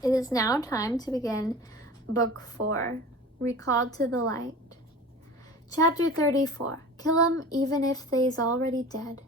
It is now time to begin Book 4, Recalled to the Light. Chapter 34, Kill 'em even if they's already dead.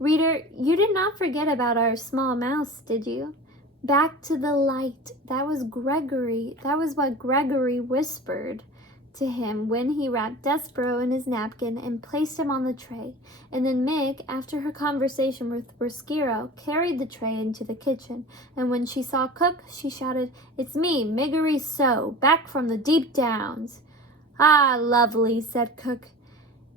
Reader, you did not forget about our small mouse, did you? Back to the light. That was what Gregory whispered to him when he wrapped Despereaux in his napkin and placed him on the tray. And then Meg, after her conversation with Rosquero, carried the tray into the kitchen. And when she saw Cook, she shouted, "It's me, Miggery So, back from the deep downs." "Ah, lovely," said Cook.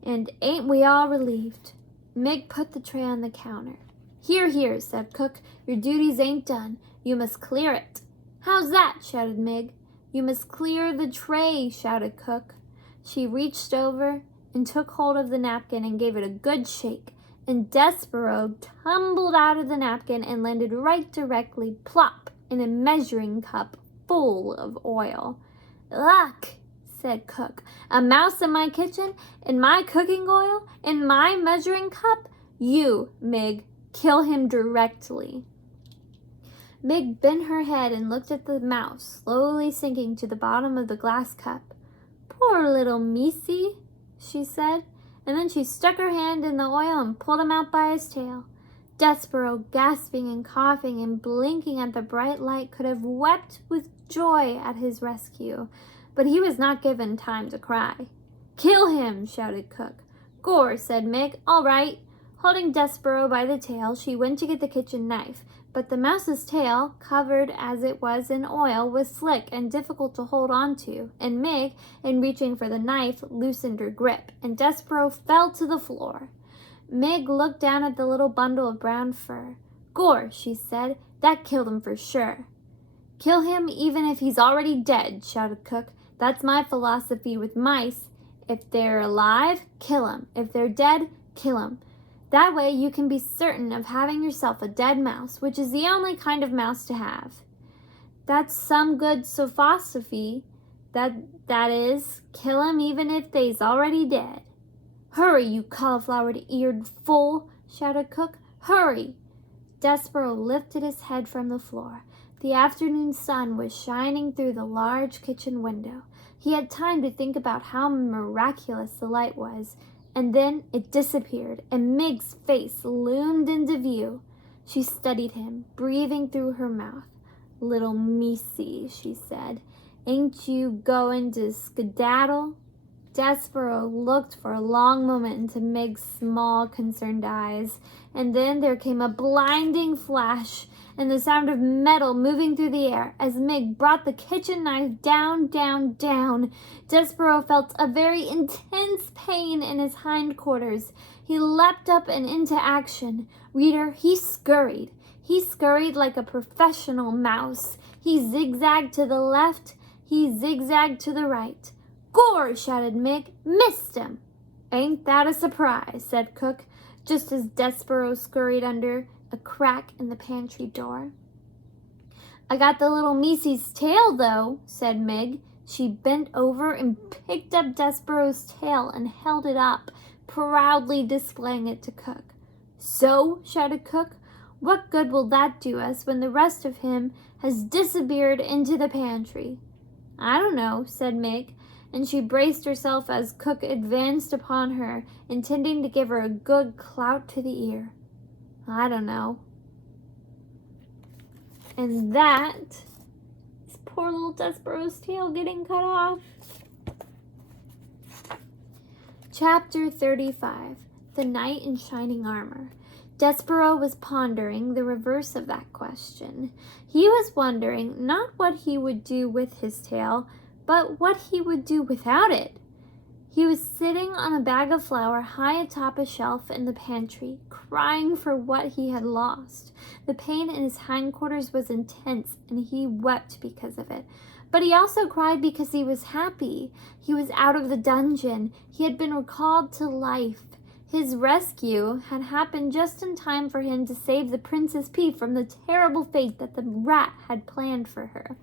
"And ain't we all relieved?" Meg put the tray on the counter. "Here, here," said Cook. "Your duties ain't done. You must clear it." "How's that?" shouted Meg. "You must clear the tray," shouted Cook. She reached over and took hold of the napkin and gave it a good shake, and Despereaux tumbled out of the napkin and landed right directly plop in a measuring cup full of oil. "Luck," said Cook. "A mouse in my kitchen, in my cooking oil, in my measuring cup? You, Meg, kill him directly." Meg bent her head and looked at the mouse, slowly sinking to the bottom of the glass cup. "Poor little Missy," she said, and then she stuck her hand in the oil and pulled him out by his tail. Despereaux, gasping and coughing and blinking at the bright light, could have wept with joy at his rescue, but he was not given time to cry. "Kill him," shouted Cook. "Gore," said Meg. "All right." Holding Despereaux by the tail, she went to get the kitchen knife, but the mouse's tail, covered as it was in oil, was slick and difficult to hold on to, and Meg, in reaching for the knife, loosened her grip, and Despereaux fell to the floor. Meg looked down at the little bundle of brown fur. "Gore," she said. "That killed him for sure." "Kill him even if he's already dead," shouted Cook. "That's my philosophy with mice. If they're alive, kill 'em. If they're dead, kill 'em. That way you can be certain of having yourself a dead mouse, which is the only kind of mouse to have." "That's some good philosophy. That is, kill 'em even if they's already dead." "Hurry, you cauliflower-eared fool," shouted Cook. "Hurry!" Despereaux lifted his head from the floor. The afternoon sun was shining through the large kitchen window. He had time to think about how miraculous the light was, and then it disappeared, and Meg's face loomed into view. She studied him, breathing through her mouth. "Little Missy," she said, "ain't you going to skedaddle?" Despereaux looked for a long moment into Meg's small, concerned eyes, and then there came a blinding flash and the sound of metal moving through the air as Meg brought the kitchen knife down, down, down. Despereaux felt a very intense pain in his hindquarters. He leapt up and into action. Reader, he scurried. He scurried like a professional mouse. He zigzagged to the left. He zigzagged to the right. "Gore!" shouted Meg. "Missed him!" "Ain't that a surprise?" said Cook, just as Despereaux scurried under a crack in the pantry door. "I got the little Missy's tail, though," said Meg. She bent over and picked up Despereaux's tail and held it up, proudly displaying it to Cook. "So?" shouted Cook. "What good will that do us when the rest of him has disappeared into the pantry?" "I don't know," said Meg, and she braced herself as Cook advanced upon her, intending to give her a good clout to the ear. "I don't know." And that is poor little Despereaux's tail getting cut off. Chapter 35, The Knight in Shining Armor. Despereaux was pondering the reverse of that question. He was wondering not what he would do with his tail, but what he would do without it. He was sitting on a bag of flour high atop a shelf in the pantry, crying for what he had lost. The pain in his hindquarters was intense, and he wept because of it. But he also cried because he was happy. He was out of the dungeon. He had been recalled to life. His rescue had happened just in time for him to save the Princess P from the terrible fate that the rat had planned for her.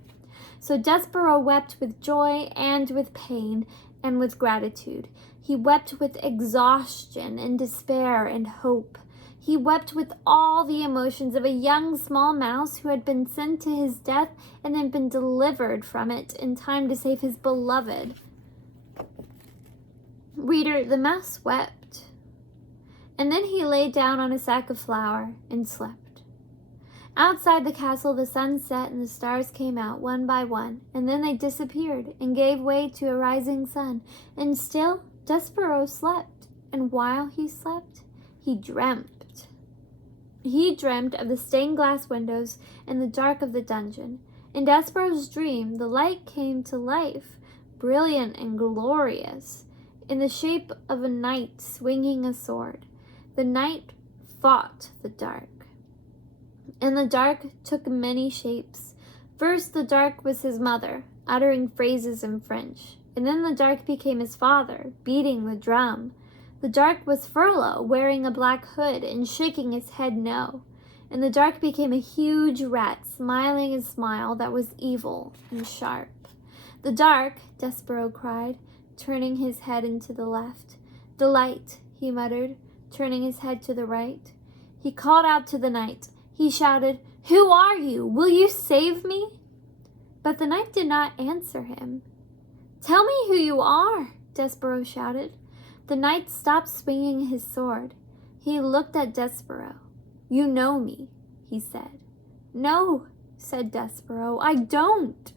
So Despereaux wept with joy and with pain and with gratitude. He wept with exhaustion and despair and hope. He wept with all the emotions of a young small mouse who had been sent to his death and then been delivered from it in time to save his beloved. Reader, the mouse wept, and then he lay down on a sack of flour and slept. Outside the castle, the sun set and the stars came out one by one, and then they disappeared and gave way to a rising sun. And still Despereaux slept, and while he slept, he dreamt. He dreamt of the stained glass windows and the dark of the dungeon. In Despereaux's dream, the light came to life, brilliant and glorious, in the shape of a knight swinging a sword. The knight fought the dark. And the dark took many shapes. First, the dark was his mother, uttering phrases in French. And then the dark became his father, beating the drum. The dark was Furlough, wearing a black hood and shaking his head no. And the dark became a huge rat, smiling a smile that was evil and sharp. The dark, Despereaux cried, turning his head into the left. The light, he muttered, turning his head to the right. He called out to the knight. He shouted, "Who are you? Will you save me?" But the knight did not answer him. "Tell me who you are," Despereaux shouted. The knight stopped swinging his sword. He looked at Despereaux. "You know me," he said. "No," said Despereaux, "I don't."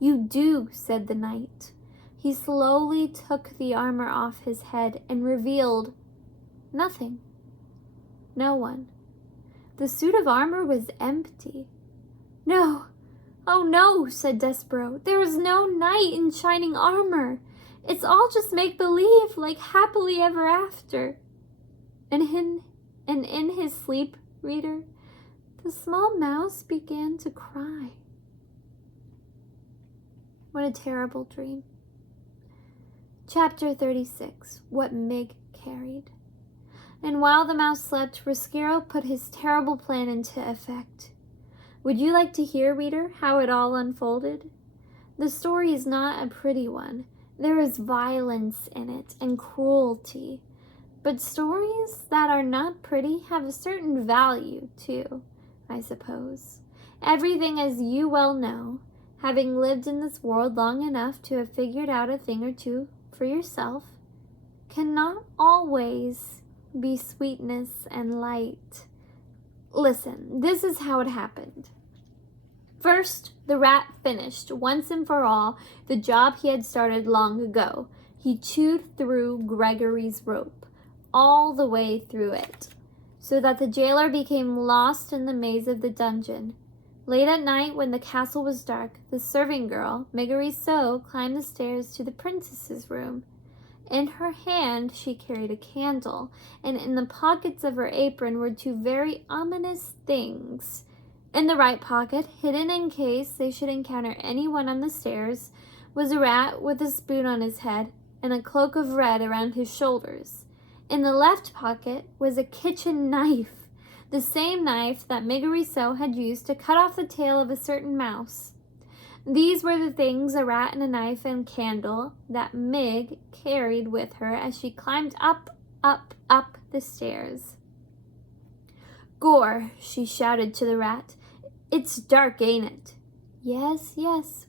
"You do," said the knight. He slowly took the armor off his head and revealed nothing. No one. The suit of armor was empty. "No, oh no," said Despereaux. "There is no knight in shining armor. It's all just make-believe, like happily ever after." And in his sleep, reader, the small mouse began to cry. What a terrible dream. Chapter 36, What Mig Carried. And while the mouse slept, Roscuro put his terrible plan into effect. Would you like to hear, reader, how it all unfolded? The story is not a pretty one. There is violence in it and cruelty. But stories that are not pretty have a certain value, too, I suppose. Everything, as you well know, having lived in this world long enough to have figured out a thing or two for yourself, cannot always be sweetness and light. Listen, this is how it happened. First, the rat finished, once and for all, the job he had started long ago. He chewed through Gregory's rope, all the way through it, so that the jailer became lost in the maze of the dungeon. Late at night, when the castle was dark, the serving girl, Miggery-So, climbed the stairs to the princess's room. In her hand she carried a candle, and in the pockets of her apron were two very ominous things. In the right pocket, hidden in case they should encounter anyone on the stairs, was a rat with a spoon on his head and a cloak of red around his shoulders. In the left pocket was a kitchen knife, the same knife that Miggery-So had used to cut off the tail of a certain mouse. These were the things, a rat and a knife and candle, that Mig carried with her as she climbed up the stairs. "Gore," she shouted to the rat. "It's dark, ain't it?" Yes,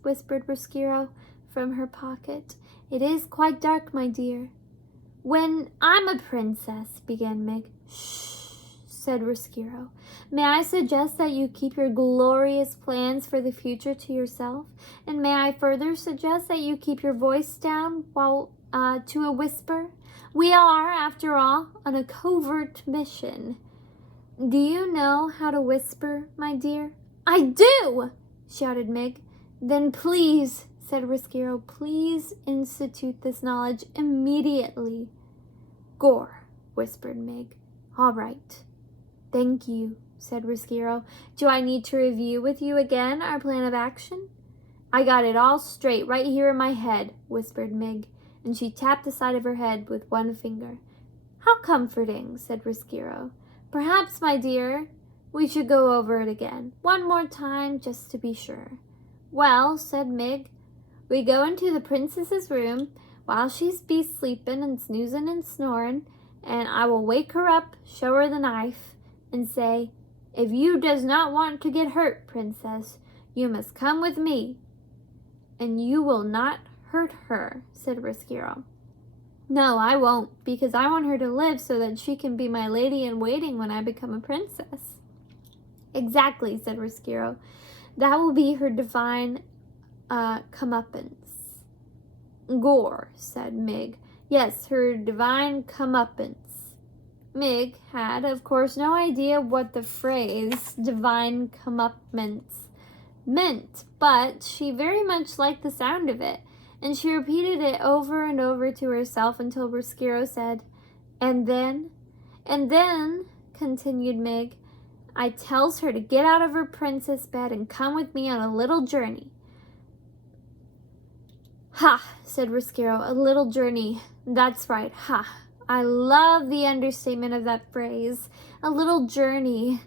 whispered Roscuro from her pocket. "It is quite dark, my dear." "When I'm a princess," began Mig. "Shh," said Roscuro. "May I suggest that you keep your glorious plans for the future to yourself? And may I further suggest that you keep your voice down while to a whisper? We are, after all, on a covert mission. Do you know how to whisper, my dear?" "I do!" shouted Mig. "Then please," said Roscuro, "please institute this knowledge immediately." "Gore," whispered Mig. "All right." "Thank you," said Roscuro. "Do I need to review with you again our plan of action?" "I got it all straight right here in my head," whispered Mig, and she tapped the side of her head with one finger. "How comforting," said Roscuro. "Perhaps, my dear, we should go over it again, one more time, just to be sure." "Well," said Mig, "we go into the princess's room while she's be sleepin' and snoozin' and snorin', and I will wake her up, show her the knife, and say, "If you does not want to get hurt, princess, you must come with me, and you will not hurt her," said Roscuro. "No, I won't, because I want her to live so that she can be my lady-in-waiting when I become a princess." "Exactly," said Roscuro. "That will be her divine comeuppance." "Gore," said Mig. "Yes, her divine comeuppance." Mig had, of course, no idea what the phrase divine comeuppance meant, but she very much liked the sound of it, and she repeated it over and over to herself until Roscuro said, "And then," continued Mig, "I tells her to get out of her princess bed and come with me on a little journey." "Ha," said Roscuro, "a little journey. That's right, ha. I love the understatement of that phrase. A little journey.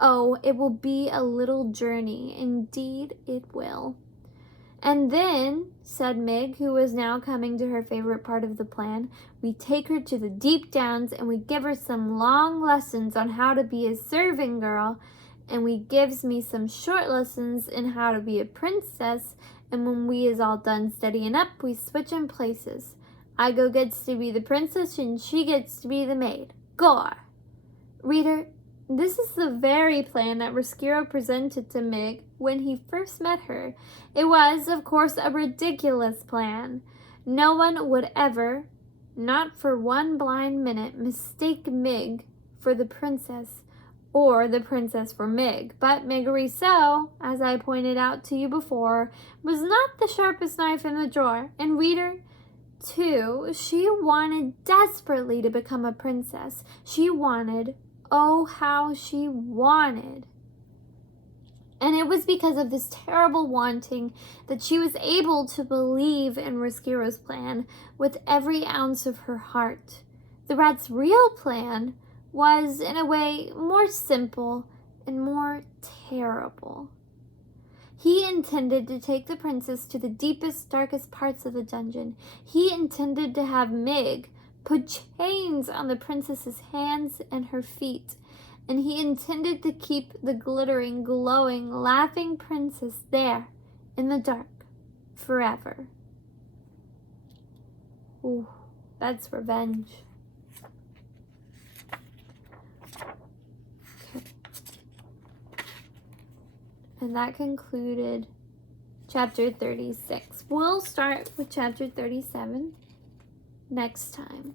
Oh, it will be a little journey. Indeed it will." "And then," said Mig, who was now coming to her favorite part of the plan, "we take her to the deep downs and we give her some long lessons on how to be a serving girl, and we gives me some short lessons in how to be a princess, and when we is all done studying up, we switch in places. I gets to be the princess and she gets to be the maid. Gore!" Reader, this is the very plan that Roscuro presented to Mig when he first met her. It was, of course, a ridiculous plan. No one would ever, not for one blind minute, mistake Mig for the princess, or the princess for Mig. But Mig Rousseau, as I pointed out to you before, was not the sharpest knife in the drawer. And reader, too, she wanted desperately to become a princess. She wanted, oh how she wanted. And it was because of this terrible wanting that she was able to believe in Roscuro's plan with every ounce of her heart. The rat's real plan was, in a way, more simple and more terrible. He intended to take the princess to the deepest, darkest parts of the dungeon. He intended to have Mig put chains on the princess's hands and her feet, and he intended to keep the glittering, glowing, laughing princess there in the dark forever. Ooh, that's revenge. Okay. And that concluded chapter 36. We'll start with chapter 37 next time.